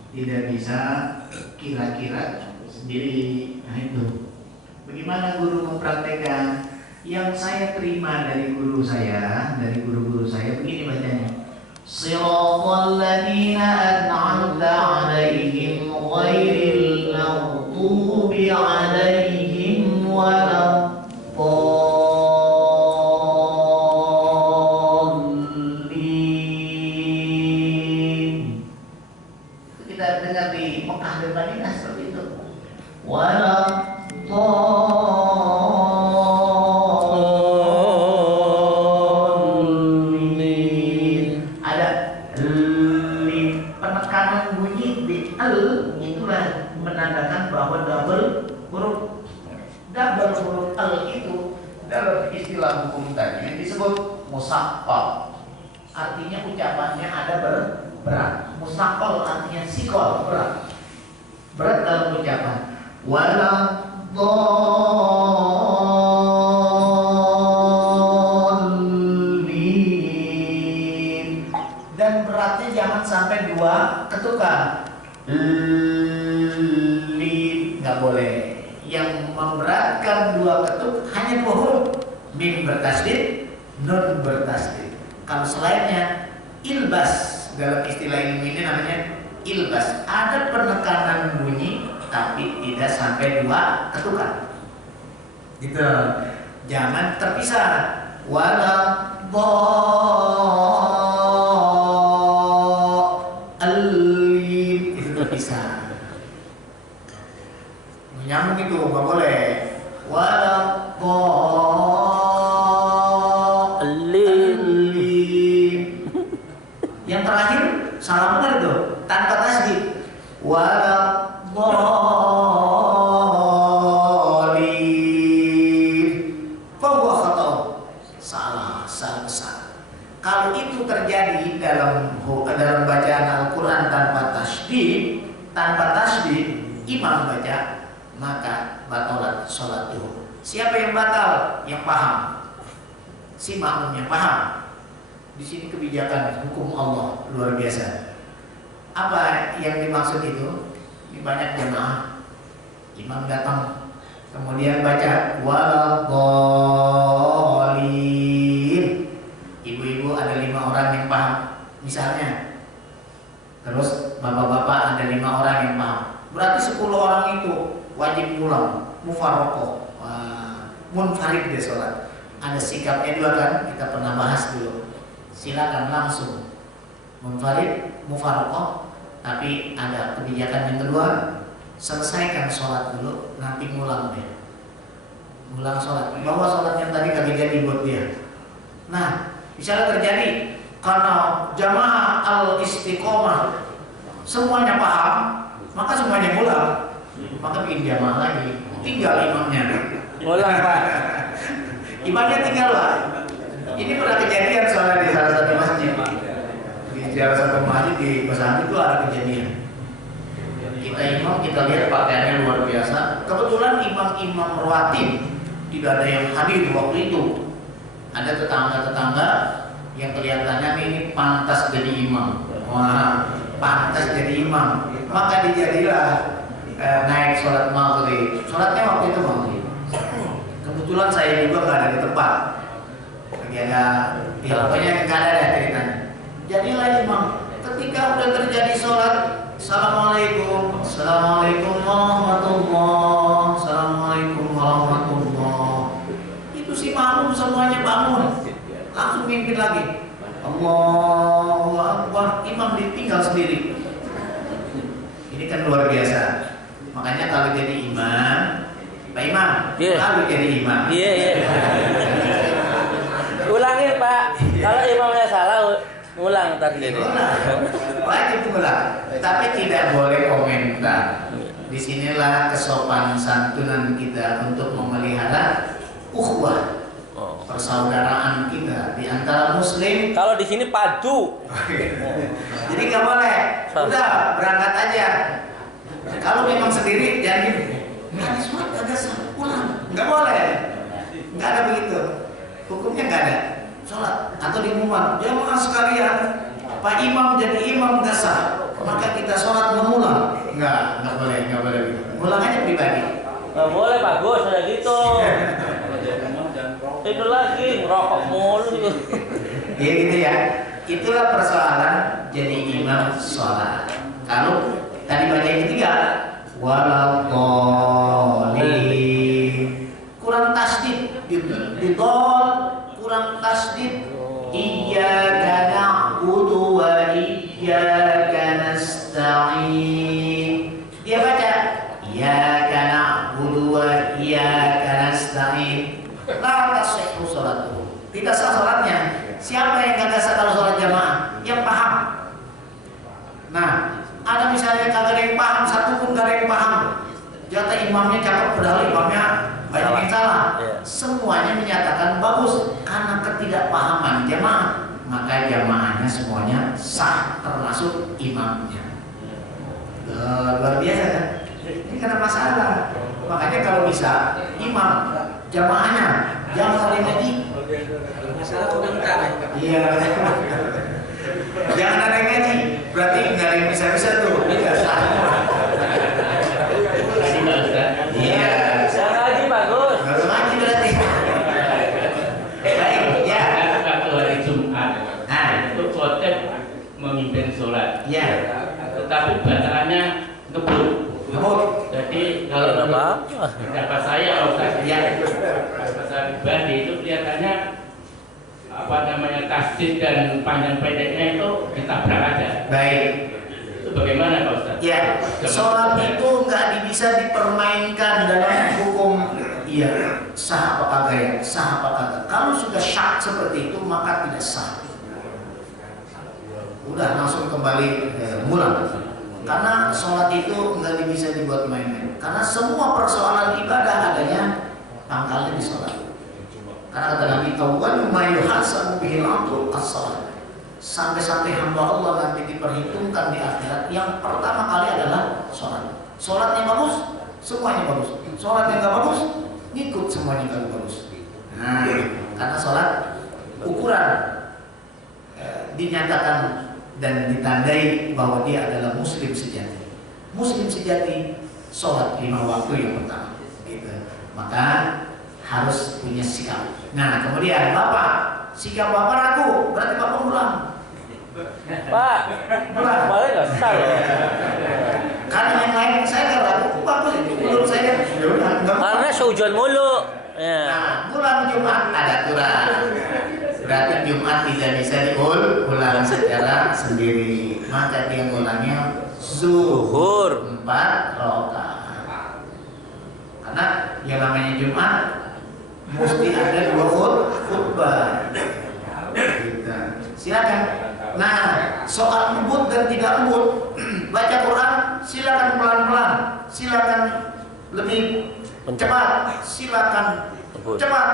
tidak bisa kira-kira sendiri. Nah itu. Bagaimana guru mempraktekkan? Yang saya terima dari guru saya, dari guru-guru saya begini bacanya. Shiratal ladzina an'amta 'alaihim ghairil maghdubi 'alaihim waladdallin. Kita dengar di Mekah dan Madinah seperti itu. Istilah hukum tadi disebut musaqqal, artinya ucapannya ada berat. Musaqqal artinya sikol, berat dalam ucapan. Waladdallin, dan beratnya jangan sampai dua ketukan. Lin nggak boleh. Yang memberatkan dua ketuk hanya dua huruf, mim bertasdid, nun bertasdid. Kalau selainnya ilbas, dalam istilah ilmu ini namanya ilbas. Ada penekanan bunyi tapi tidak sampai dua ketukan. Gitu. Jangan terpisah. Waladdallin itu terpisah. Nyambung itu nggak boleh. Waladdallin. Yang terakhir salah benar itu tanpa tasdid. Waladdallin. Bahwa kata salah besar. Kalau itu terjadi dalam bacaan Al-Quran tanpa tasdid, imam baca, maka batalat sholat duhur. Siapa yang batal? Yang paham. Si makmum yang paham. Di sini kebijakan hukum Allah luar biasa. Apa yang dimaksud itu? Ini banyak jamaah. Imam datang, kemudian baca waladdallin. Ibu-ibu ada 5 orang yang paham, misalnya. Terus bapak-bapak ada 5 orang yang paham. Berarti 10 orang itu wajib pulang, mufarroqoh, munfarid dia sholat. Ada sikapnya dua kan, kita pernah bahas dulu. Silakan langsung munfarid, mufarroqoh, tapi ada kebijakan yang kedua, selesaikan sholat dulu, nanti ngulang dia. Ngulang sholat, bahwa sholat yang tadi kagak jadi buat dia. Nah, misalnya terjadi karena jamaah al-istiqomah semuanya paham, maka semuanya ngulang. Maka bikin jamaah lagi, tinggal imamnya. Ngulang Pak. Imamnya tinggal lah. Ini pernah kejadian soalnya di salah satu masjid. Di salah satu masjid di pesantren itu ada kejadian. Kita imam, kita lihat pakaiannya luar biasa. Kebetulan imam-imam rawatib tidak ada yang hadir waktu itu. Ada tetangga-tetangga yang kelihatannya ini pantas jadi imam. Wah, pantas jadi imam. Maka dijadilah naik sholat maghrib. Sholatnya waktu itu maghrib. Kebetulan saya juga nggak ada di tempat. Lagi ada, ya pokoknya nggak ada ceritanya. Jadilah imam. Ketika udah terjadi sholat, assalamualaikum, assalamualaikum warahmatullah, assalamualaikum warahmatullah. Itu si makmum semuanya bangun, langsung mimpin lagi. Allahu Akbar, imam ditinggal sendiri. Ini kan luar biasa. Makanya kalau jadi imam, Pak Imam, kalau jadi imam, Ulangin Pak. Kalau imamnya salah, ulang tadi. wajib ulang. Tapi tidak boleh komentar. disinilah kesopanan santunan kita untuk memelihara ukhuwah, persaudaraan kita di antara muslim. Kalau di sini padu. Jadi nggak boleh, udah berangkat aja. Kalau memang sendiri jangan gini, nggak ada sholat, nggak ada sah, pulang, nggak boleh, nggak ada begitu, hukumnya nggak ada. Sholat atau diumuman, jamaah sekalian, Pak Imam jadi imam nggak sah, maka kita sholat mengulang, nggak boleh begitu. Ulang aja pribadi. Nggak boleh bagus ada gitu. Itu lagi ngerokok mulu gitu. Iya gitu ya. Itulah persoalan jadi imam sholat. Kalau tadi baca yang ketiga, waladhdallin, kurang tasdid, didol kurang tasdid. Iyyaka na'budu wa iyyaka nasta'in. Dia baca iyyaka na'budu wa iyyaka nasta'in. La tasihhu sholatuhu. Tidak sah sholatnya. Siapa yang kagak sah kalau sholat jamaah? Yang paham. Nah, ada misalnya kagak ada yang paham, satu pun kagak ada yang paham. Jatah imamnya cakep padahal imamnya banyak yang salah. Semuanya menyatakan bagus karena ketidakpahaman jamaah. Maka jamaahnya semuanya sah termasuk imamnya. Luar biasa kan? Ini karena masalah. Makanya kalau bisa imam jamaahnya jangan ada yang ngaji. Masalah komentar. Iya. Jangan ada yang ngaji. Berarti nggak ada yang bisa tuh. Nggak sah. Iya. Bisa ngaji bagus. Harus ngaji berarti. Baik, ya. Waktu hari Jumat, itu khotib memimpin sholat. Ya. Tetapi bacaannya ngebut. Jadi kalau pendapat saya, Ustaz, ya, pasal pribadi itu kelihatannya apa namanya tasdid dan panjang pendeknya itu ditabrak aja. Baik. Itu bagaimana Pak Ustaz? Ya, sholat itu nggak bisa dipermainkan dalam hukum. Iya, sah apa kagak ya? Sah apa kagak? Kalau sudah syak seperti itu maka tidak sah. Udah langsung kembali mulai. Karena sholat itu nggak bisa dibuat main-main. Karena semua persoalan ibadah adanya pangkalnya di sholat. Karena kata Nabi, "Awwalu ma yuhasabu bihil 'abdu as-shalah." Sampai-sampai hamba Allah nanti diperhitungkan di akhirat, yang pertama kali adalah sholat. Sholatnya bagus, semuanya bagus. Sholatnya nggak bagus, ngikut semuanya nggak bagus. Nah, karena sholat ukuran dinyatakan dan ditandai bahwa dia adalah muslim sejati. Muslim sejati sholat 5 waktu yang pertama. Gitu. Maka harus punya sikap. Nah, kemudian Bapak, sikap Bapak ragu, berarti Bapak pulang. Pak, boleh nggak sah loh. Karena yang lain saya nggak ragu, bagus itu menurut saya. Karena seujuan mulu. Ya. Nah, pulang Jumat ada aturan. Berarti Jumat tidak bisa diulang secara sendiri. Maka dia ngulangnya zuhur 4 rakaat. Karena yang namanya Jumat mesti ada 2 khutbah. Gitu. Silakan. Nah, soal ngebut dan tidak ngebut, baca Quran silakan pelan-pelan, silakan lebih cepat, silakan cepat,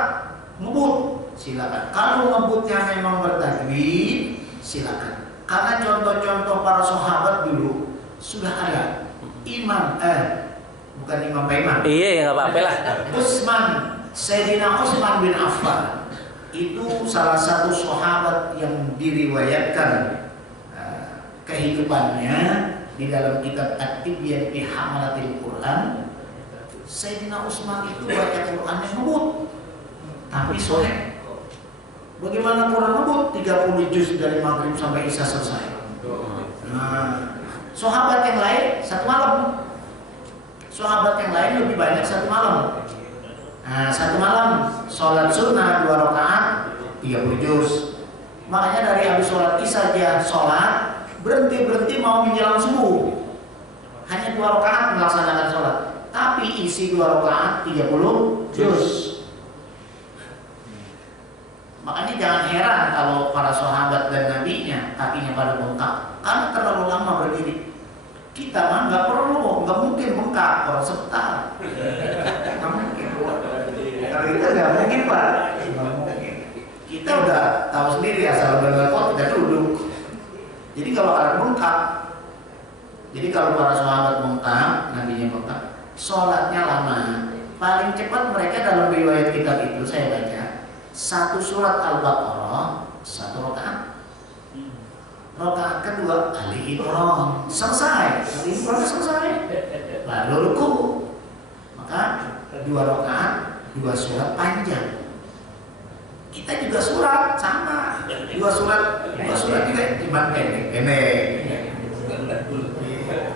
ngebut, silakan. Kalau ngebutnya memang bertajwid, silakan. Karena contoh-contoh para sahabat dulu sudah ada. Bukan imam Pak Imam. Iya, ya nggak apa-apa lah. Sayyidina Utsman bin Affan itu salah satu sahabat yang diriwayatkan kehidupannya di dalam kitab At-Tibyan fi Hamalatil Quran. Sayyidina Utsman itu baca Qurannya ngebut, tapi sore. Bagaimana Quran ngebut? 30 juz dari maghrib sampai isya selesai. Nah, sahabat yang lain 1 malam. Sahabat yang lain lebih banyak 1 malam. Nah, 1 malam sholat sunnah 2 rakaat 30 juz. Makanya dari habis sholat isya dia sholat berhenti mau menjelang subuh. Hanya 2 rakaat melaksanakan sholat, tapi isi 2 rakaat 30 juz. Makanya jangan heran kalau para sahabat dan nabinya kakinya pada bengkak karena terlalu lama berdiri. Kita mah nggak perlu nggak mungkin bengkak orang sebentar. Nggak mungkin. Kalau kita nggak mungkin Pak. Nggak mungkin. Kita udah tahu sendiri asal berlakon kita duduk. Jadi kalau ada bengkak, jadi kalau para sahabat bengkak, nabinya bengkak, sholatnya lama. Paling cepat mereka dalam riwayat kitab itu saya baca satu surat Al-Baqarah, satu rakaat. Rakaat kedua Ali Imran selesai, Ali Imran selesai, lalu ruku. Maka dua rakaat, dua surat panjang. Kita juga surat sama, dua surat juga cuma pendek.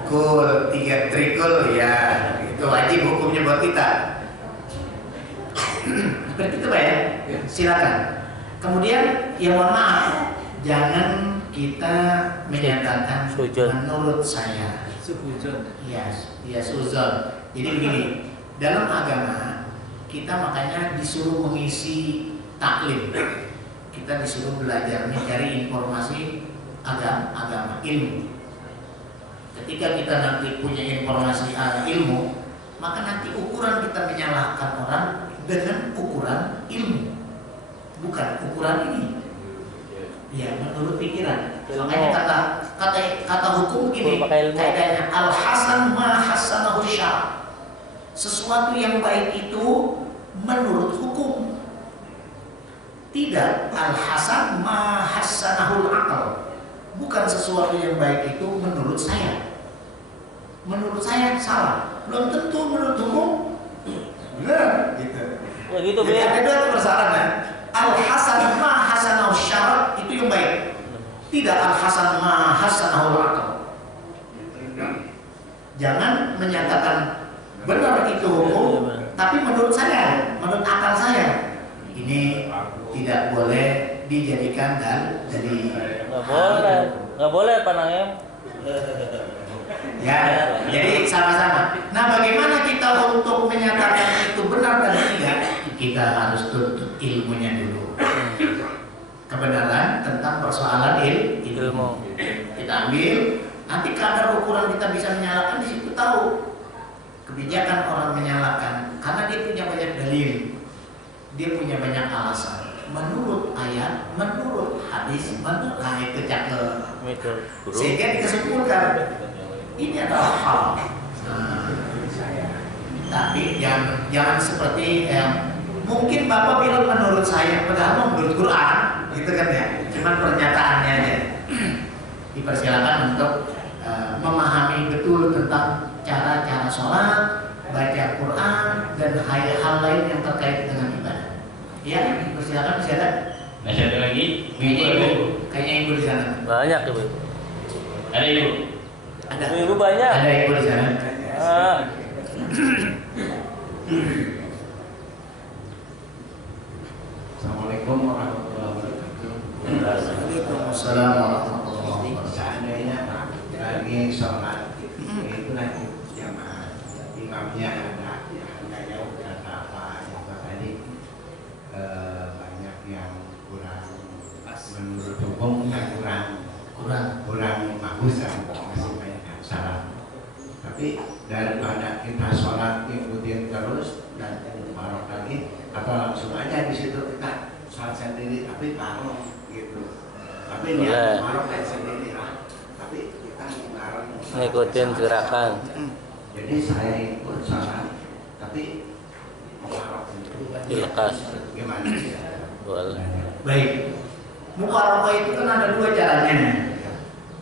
Kul, 3 trikul ya, itu wajib hukumnya buat kita. Seperti itu Pak ya, silakan. Kemudian ya mohon maaf, jangan kita menyatakan menurut saya. Ya suzon. Jadi begini, dalam agama kita makanya disuruh mengisi taklim. Kita disuruh belajar mencari informasi agama, ilmu. Ketika kita nanti punya informasi ilmu, maka nanti ukuran kita menyalahkan orang dengan ukuran ilmu, bukan ukuran ini. Ya, menurut pikiran. Makanya kata hukum ini kaidahnya al-hasan ma hasanahu syara. Sesuatu yang baik itu menurut hukum. Tidak al-hasan ma hasanahul aqal. Bukan sesuatu yang baik itu menurut saya. Menurut saya salah. Belum tentu menurut hukum benar gitu. Ya gitu, Jadi ada dua persyaratan. Al-hasan ma hasanahu syara itu yang baik. Tidak al-hasan ma hasanahu aqal. Jangan menyatakan benar itu hukum, tapi menurut saya, menurut akal saya ini tidak boleh dijadikan dari nggak boleh Pak Naem. Ya, jadi sama-sama. Nah, bagaimana kita untuk menyatakan itu benar dan tidak? Kita harus tuntut ilmunya dulu. Kebenaran tentang persoalan ilmu. Kita ambil, nanti kadar ukuran kita bisa menyalahkan di situ tahu. Kebijakan orang menyalahkan karena dia punya banyak dalil. Dia punya banyak alasan. Menurut ayat, menurut hadis, menurut itu cakep. Sehingga dikesimpulan ini adalah hal. Tapi jangan seperti mungkin Bapak bilang menurut saya, padahal menurut Quran, gitu kan ya. Cuman pernyataannya aja. Dipersilakan untuk memahami betul tentang cara-cara sholat, baca Quran, dan hal lain yang terkait dengan ibadah. Ya, persilakan masih ada. Masih ada lagi? Kayaknya ibu di sana. Banyak ibu. Ada ibu. Ada. Ibu banyak. Ada ibu di sana. Assalamualaikum warahmatullahi wabarakatuh. Waalaikumsalam warahmatullahi wabarakatuh. Seandainya lagi sholat itu lagi jamaah, imamnya ada jauh kata apa yang tadi banyak yang kurang menurut hukum yang kurang bagus kan, masih banyak yang salah. Tapi daripada kita sholat ikutin terus dan barok lagi, atau langsung aja di situ kita sholat sendiri tapi barok gitu. Tapi niat barok sendiri lah. Tapi kita bareng Ngikutin gerakan. Jadi saya ikut sholat tapi barok itu Dilekas. gimana sih? Boleh. Baik. Mukarabah itu kan ada dua caranya.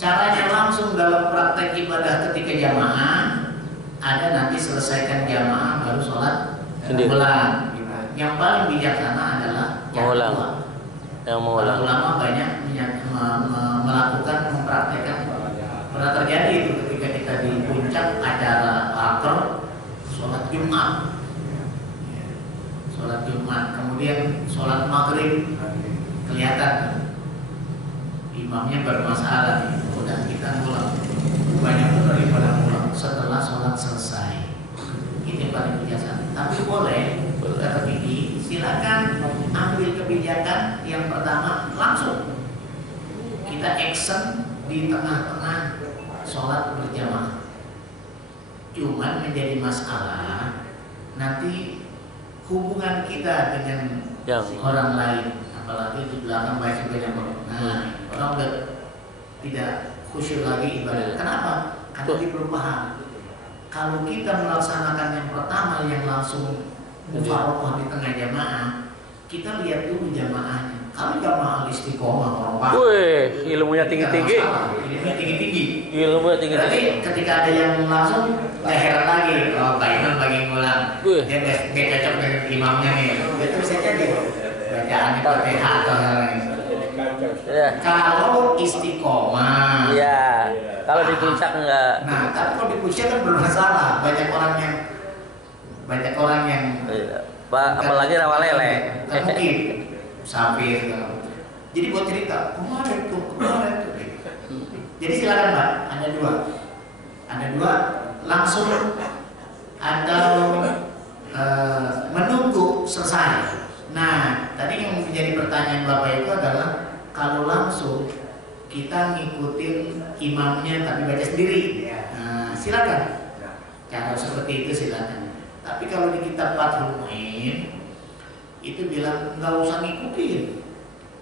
Caranya langsung dalam praktek ibadah ketika jamaah, ada nanti selesaikan jamaah baru sholat Sendiri. ulang. Yang paling bijaksana adalah yang Mengulang. kedua. Yang mau ulang. Ulama banyak melakukan mempraktekkan. Pernah terjadi itu ketika kita di puncak acara akar sholat Jumat. Sholat Jumat, kemudian sholat maghrib kelihatan imamnya bermasalah, dan kita ngulang. Banyak daripada ngulang setelah sholat selesai. Ini paling bijaksana. Tapi boleh kata Bibi, silakan ambil kebijakan yang pertama langsung kita action di tengah-tengah sholat berjamaah. Cuman menjadi masalah nanti hubungan kita dengan orang lain, apalagi di belakang baca banyak orang. Nah, orang udah tidak khusyuk lagi ibadah. Kenapa? Karena dia belum paham. Kalau kita melaksanakan yang pertama yang langsung mufaroqah di tengah jamaah, kita lihat dulu jamaahnya. Kalau jamaah istiqomah orang paham. Wih, ilmunya tinggi-tinggi. Ilmunya tinggi-tinggi. Ilmunya tinggi-tinggi. Berarti ketika ada yang langsung nggak heran lagi. Oh, Pak Imam bagi ngulang. Dia nggak cocok dengan imamnya nih. Itu bisa jadi bacaan Fatihah atau hal lain. Ya. Kalau istiqomah. Iya. Kalau di puncak enggak. Nah, tapi kalau di puncak kan bermasalah. Banyak orang yang Iya. Pak, apalagi rawa lele. Kan mungkin safir. Jadi buat cerita kemarin tuh. Jadi silakan Mbak, ada dua langsung atau menunggu selesai. Nah, tadi yang menjadi pertanyaan Bapak itu adalah kalau langsung kita ngikutin imamnya tapi baca sendiri. Nah, silakan. Cara seperti itu silakan. Tapi kalau di kitab Fathul Muin itu bilang nggak usah ngikutin.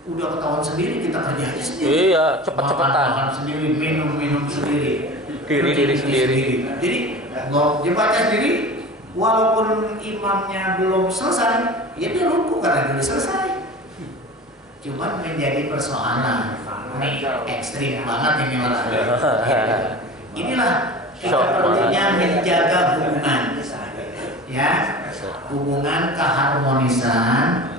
Udah ketahuan sendiri kita kerja aja sendiri. Iya, cepet-cepetan. Makan sendiri, minum sendiri. Diri sendiri. Jadi dia baca sendiri, walaupun imamnya belum selesai, ya dia ruku karena belum selesai. Cuman menjadi persoalan. Ini ekstrim banget ini orang. Inilah kita perlunya menjaga hubungan, ya, hubungan keharmonisan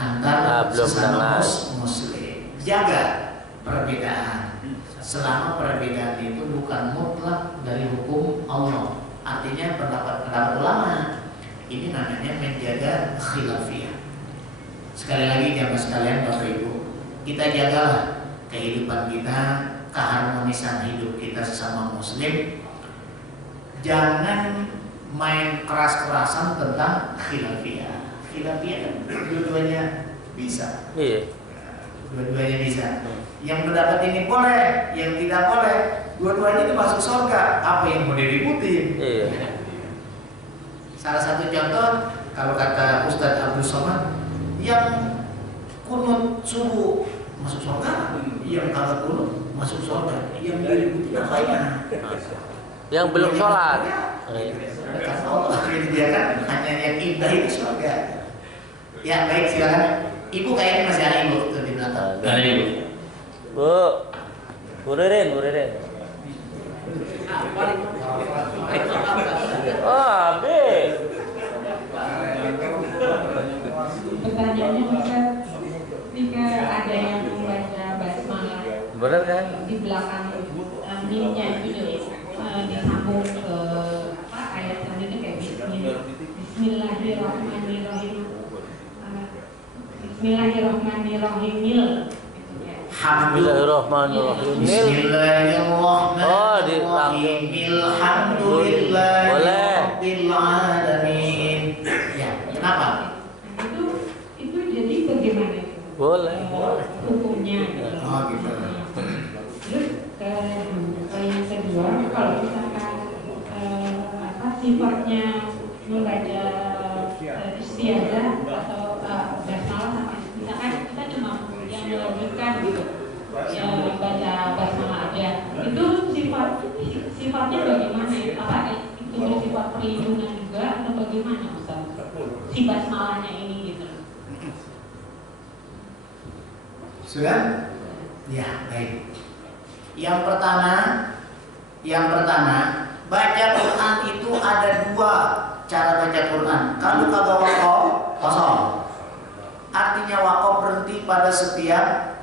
antara sesama muslim. Jaga perbedaan. Selama perbedaan itu bukan mutlak dari hukum Allah. Artinya pendapat ulama. Ini namanya menjaga khilafiyah. Sekali lagi jamaah sekalian Bapak Ibu, kita jagalah kehidupan kita, keharmonisan hidup kita sesama muslim. Jangan main keras-kerasan tentang khilafiyah. Khilafiyah dua-duanya bisa. Iya. Dua-duanya bisa. Yang pendapat ini boleh, yang tidak boleh. Dua-duanya itu masuk surga. Apa yang mau diributin? Iya. Salah satu contoh, kalau kata Ustadz Abdul Somad, yang kunut subuh masuk surga, yang kagak kunut masuk surga. Yang diributin apanya? Yang belum sholat. Karena Allah dia kan hanya yang indah itu surga. Ya baik, silakan. Ibu kayaknya masih ada ibu tuh di belakang. Ada ibu. Bu Ririn. B. Pertanyaannya jika ada yang membaca basmalah, Bener kan? di belakang mimnya itu disambung ke ayat selanjutnya kayak Bismillahirrahmanirrahim. Bismillahirrahmanirrahim. Bismillahirrahmanirrahim. Bismillahirrahmanirrahim. Alhamdulillahirabbil alamin. Ya, kenapa? Itu jadi bagaimana? Boleh. Hukumnya. Oh gitu. Terus yang kedua, kalau misalkan sifatnya membaca istiadah atau basmalah, misalkan kita cuma yang melanjutkan gitu, yang baca basmalah aja, itu sifatnya bagaimana ya? Apa itu bersifat perlindungan juga atau bagaimana Ustaz? Si basmalahnya ini gitu. Sudah? Ya, baik. Yang pertama, baca Quran itu ada dua cara baca Quran. Kalau kagak wakof, kosong. Artinya wakof berhenti pada setiap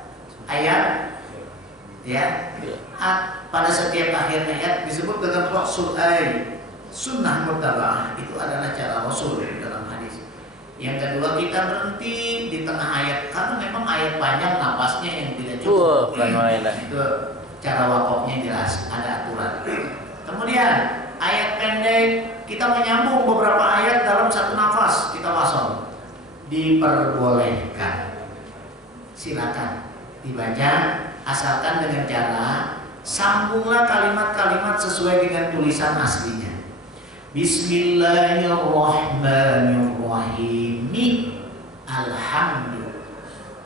ayat, ya. Pada setiap akhir ayat disebut dengan rasul sunnah muttaba'ah. Itu adalah cara Rasul dalam hadis. Yang kedua, kita berhenti di tengah ayat karena memang ayat panjang napasnya yang tidak cukup. Itu cara wakofnya jelas, ada aturan. Kemudian ayat pendek kita menyambung beberapa ayat dalam satu nafas, kita wasol. Diperbolehkan. Silakan dibaca asalkan dengan cara sambunglah kalimat-kalimat sesuai dengan tulisan aslinya. Bismillahirrahmanirrahim. Alhamdulillah.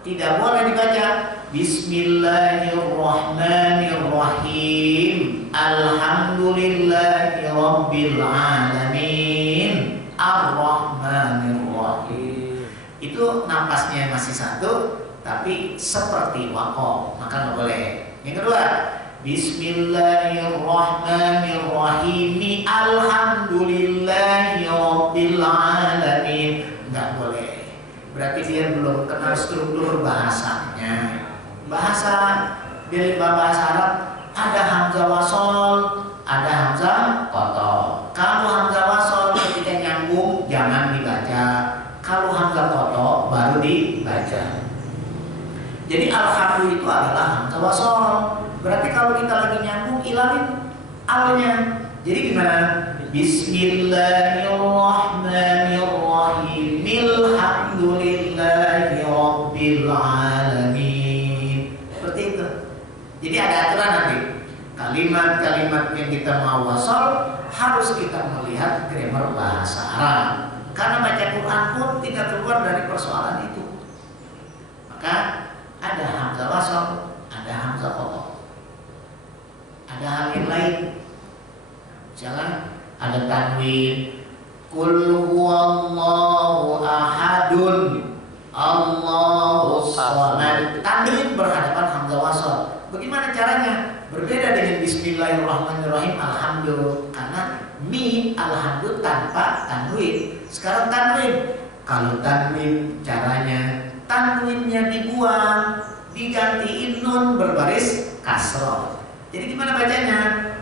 Tidak boleh dibaca Bismillahirrahmanirrahim. Alhamdulillahi rabbil alamin. Ar-Rahmanirrahim. Itu napasnya masih satu, tapi seperti wakof, maka nggak boleh. Yang kedua, Bismillahirrahmanirrahim. Alhamdulillahi rabbil alamin. Nggak boleh. Berarti dia belum kenal struktur bahasanya. Bahasa Arab ada hamzah wasol, ada hamzah koto. Kalau hamzah wasol ketika nyambung jangan dibaca. Kalau hamzah koto baru dibaca. Jadi alhamdulillah itu adalah hamzah wasol. Berarti kalau kita lagi nyambung ilangin alnya. Jadi gimana? Bismillahirrahmanirrahim. Alhamdulillahi rabbil alamin. Seperti itu. Jadi ada aturan nanti. Kalimat-kalimat yang kita mau wasol harus kita melihat grammar bahasa Arab. Karena baca Quran pun tidak keluar dari persoalan itu. Maka ada hamzah wasol, ada hamzah kotok. Ada hal yang lain. Misalnya ada tanwin. Qul huwallahu ahadun, Allahu shomad. Tanwin berhadapan hamzah wasol. Bagaimana caranya? Berbeda dengan Bismillahirrahmanirrahim. Alhamdulillah. Karena mi alhamdulillah tanpa tanwin. Sekarang tanwin. Kalau tanwin caranya tanwinnya dibuang, digantiin nun berbaris kasroh. Jadi gimana bacanya?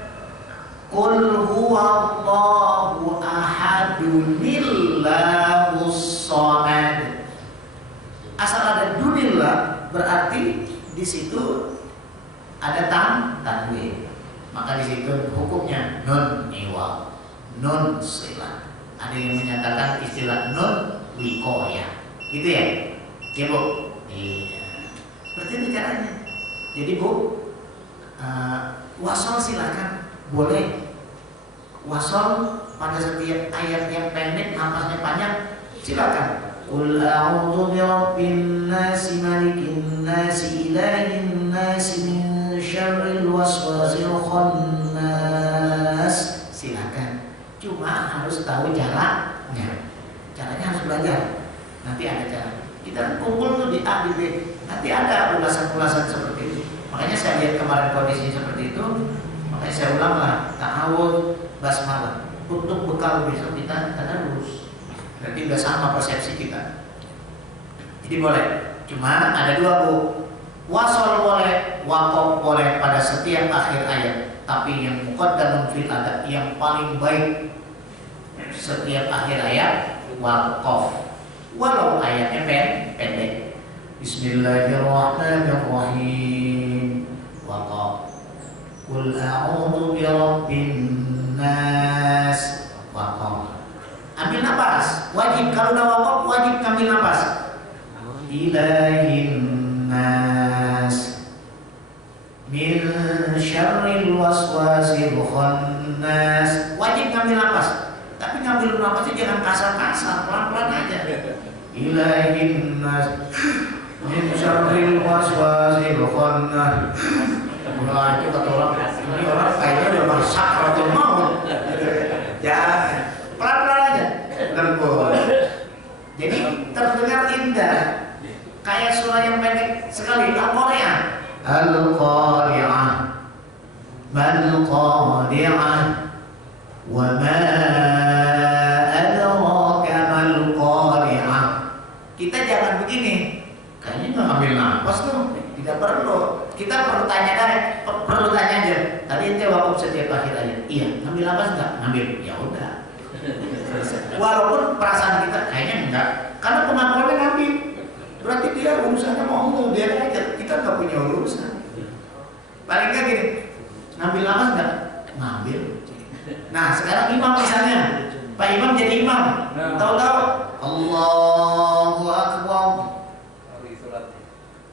Qul huwallahu ahadun illahus shomad. Asal ada dunillah berarti di situ ada tanwin. Maka di situ hukumnya nun iwal, nun silah. Ada yang menyatakan istilah nun wikoya, gitu ya? Ya Bu? Iya. Seperti itu caranya. Jadi Bu, wasol silakan, boleh. Wasol pada setiap ayat yang pendek, napasnya panjang, silakan. Qul a'udzu birabbin nasi malikin nasi ilahin nasi min syarril waswasil khannas. Silakan. Cuma harus tahu caranya. Caranya harus belajar. Nanti ada cara. Kita kumpul tuh di A di B. Nanti ada ulasan-ulasan seperti itu. Makanya saya lihat kemarin kondisi seperti itu. Makanya saya ulanglah ta'awud basmalah untuk bekal besok kita tadarus. Berarti udah sama persepsi kita. Jadi boleh. Cuma ada dua Bu. Wasol boleh, wakof boleh pada setiap akhir ayat. Tapi yang muqaddamun fil adab, yang paling baik setiap akhir ayat wakof. Walau ayatnya pendek. Bismillahirrahmanirrahim. Wakof. Qul a'udzu birabbin nas. Wakof. Ambil napas, wajib. Kalau udah wakof wajib ambil napas. Ilahin nas min syarril waswasil khannas. Wajib ngambil napas. Tapi ngambil napasnya jangan kasar-kasar, pelan-pelan aja. Ilahin nas min syarril waswasil khannas. Wah, itu kata orang, ini orang kayaknya udah masak atau mau. Ya, pelan-pelan aja. Terus. Jadi terdengar indah. Kayak surah yang pendek sekali, Al-Qari'ah. Al-Qari'ah. Mal-Qari'ah. Wa ma adraka mal-Qari'ah. Kita jangan begini. Kayaknya nggak ambil nafas tuh. Tidak perlu. Kita perlu tanya perlu tanya aja. Tadi ente wakaf setiap akhir aja. Iya, ngambil nafas enggak? Ngambil. Ya udah. Walaupun perasaan kita kayaknya enggak, karena pengakuannya ngambil. Berarti dia urusannya mau dia aja. Kita nggak punya urusan. Paling nggak gini, ngambil nafas nggak? Ngambil. Nah sekarang imam misalnya, Pak Imam jadi imam, tahu-tahu Allahu Akbar.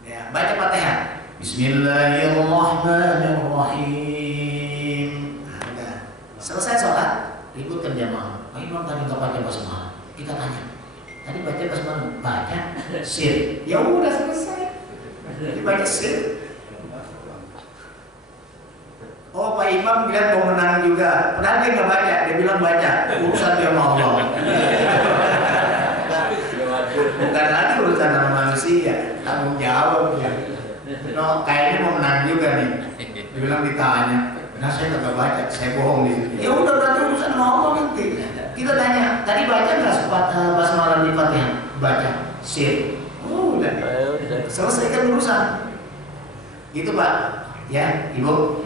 Ya, baca Fatihah. Bismillahirrahmanirrahim. Nah, selesai sholat, ributkan jamaah. Kita tanya, tadi baca basmalah, baca sir. Ya udah selesai. Dibaca sir. Oh, Pak Imam bilang pemenang juga. Padahal dia nggak baca, dia bilang baca. Urusan dia sama Allah. Bukan lagi urusan sama manusia, tanggung jawab ya. No, kayaknya mau menang juga nih. Dia bilang ditanya, nah saya nggak baca, saya bohong di sini. Ya udah berarti urusan sama Allah nanti. Kita tanya, tadi baca nggak basmalah di Fatihah? Baca, sir. Oh, udah. Selesaikan urusan. Gitu Pak. Ya, Ibu.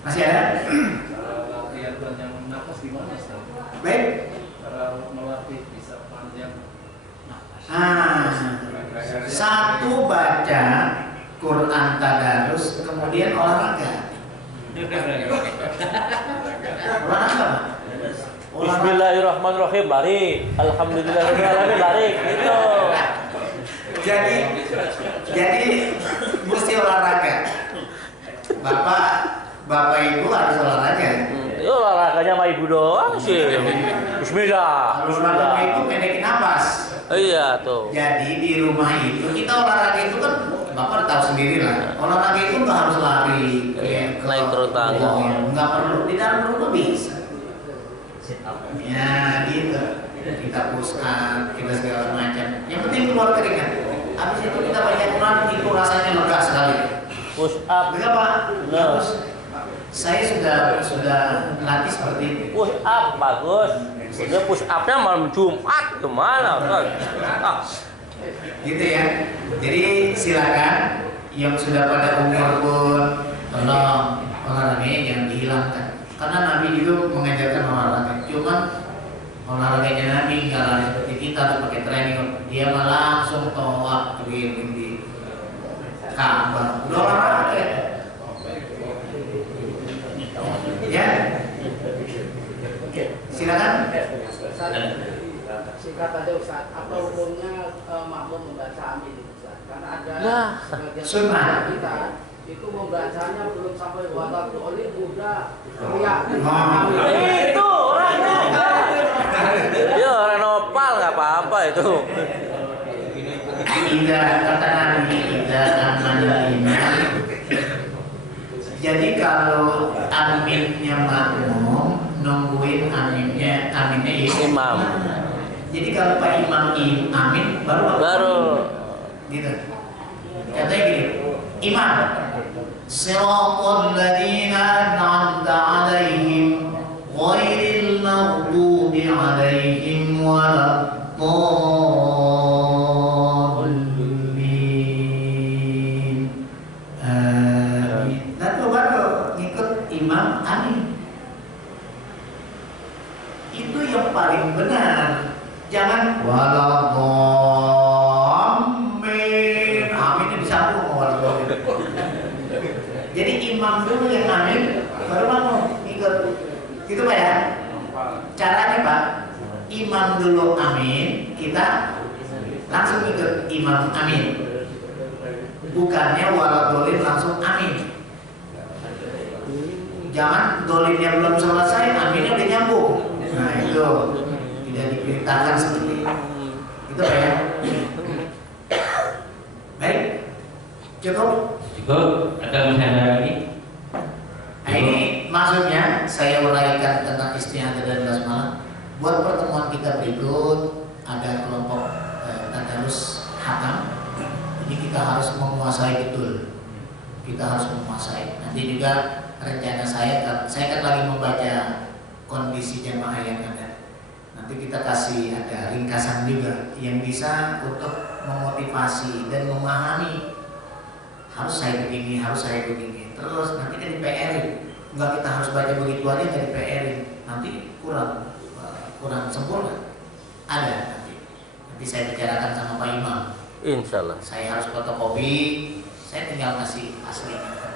Masih ada? Latihan panjang nafas gimana, Ustaz? Baik. Cara melatih bisa panjang nafas. Satu baca Quran tadarus, kemudian olahraga. Olahraga, Pak. Bismillahirrahmanirrahim, lari. Alhamdulillahirrahmanirrahim, lari. Gitu. Jadi mesti olahraga. Bapak Ibu harus olahraga. Itu olahraganya sama ibu doang sih. Bismillah. Kalau olahraga itu pendekin napas. Iya tuh. Jadi di rumah itu kita olahraga itu kan Bapak tahu sendiri lah. Olahraga itu nggak harus lari Naik turun tangga. Nggak perlu, di dalam rumah bisa. Ya gitu. Kita push up, kita segala macam. Yang penting keluar keringat. Habis itu kita baca Quran, itu rasanya lega sekali. Push up. Betul Pak? No. Bagus. Saya sudah latih seperti itu. Push up bagus. Dia push upnya malam Jumat kemana? Gitu ya. Jadi silakan yang sudah pada umur pun tolong olahraga jangan dihilangkan. Karena Nabi itu mengajarkan olahraga. Cuman olahraganya Nabi nggak lari seperti kita harus pakai training. Dia malah langsung tawaf keliling di Ka'bah. Udah olahraga. Ya. Silakan. Singkat aja Ustaz, apa hukumnya makmum membaca amin Ustaz? Karena ada sebagian sunnah kita itu membacanya belum sampai wala dolin udah teriak Itu orangnya. Ya orang nopal nggak apa-apa itu. Tidak kata Nabi tidak aman iman. Jadi kalau aminnya makmum nungguin aminnya Imam. Jadi kalau Pak Imam amin baru gitu. Katanya gini, Imam Siratal ladzina an'amta 'alaihim ghairil maghdubi 'alaihim waladdallin. Amin. Lalu baru ngikut Imam amin. Itu yang paling benar. Jangan waladdallin. Aminnya disambung sama waladdallin. Jadi imam dulu yang amin, baru makmum ikut. Gitu Pak ya. Caranya Pak, imam dulu amin, kita langsung ikut imam amin. Bukannya waladdallin langsung amin. Jangan dolinnya belum selesai, aminnya udah nyambung. Nah itu tidak diperintahkan seperti itu. Itu Pak ya. Baik, cukup. Ada masalah lagi? Nah ini maksudnya saya uraikan tentang istiadah dan basmalah. Buat pertemuan kita berikut ada kelompok tadarus hatam. Ini kita harus menguasai betul. Kita harus menguasai. Nanti juga rencana saya kan lagi membaca kondisi jamaah yang ada. Nanti kita kasih ada ringkasan juga yang bisa untuk memotivasi dan memahami harus saya begini, harus saya begini. Terus nanti kan di PR-in. Enggak kita harus baca begitu aja nggak di PR-in. Nanti kurang sempurna. Ada nanti saya bicarakan sama Pak Imam. Insyaallah. Saya harus fotokopi, saya tinggal kasih aslinya.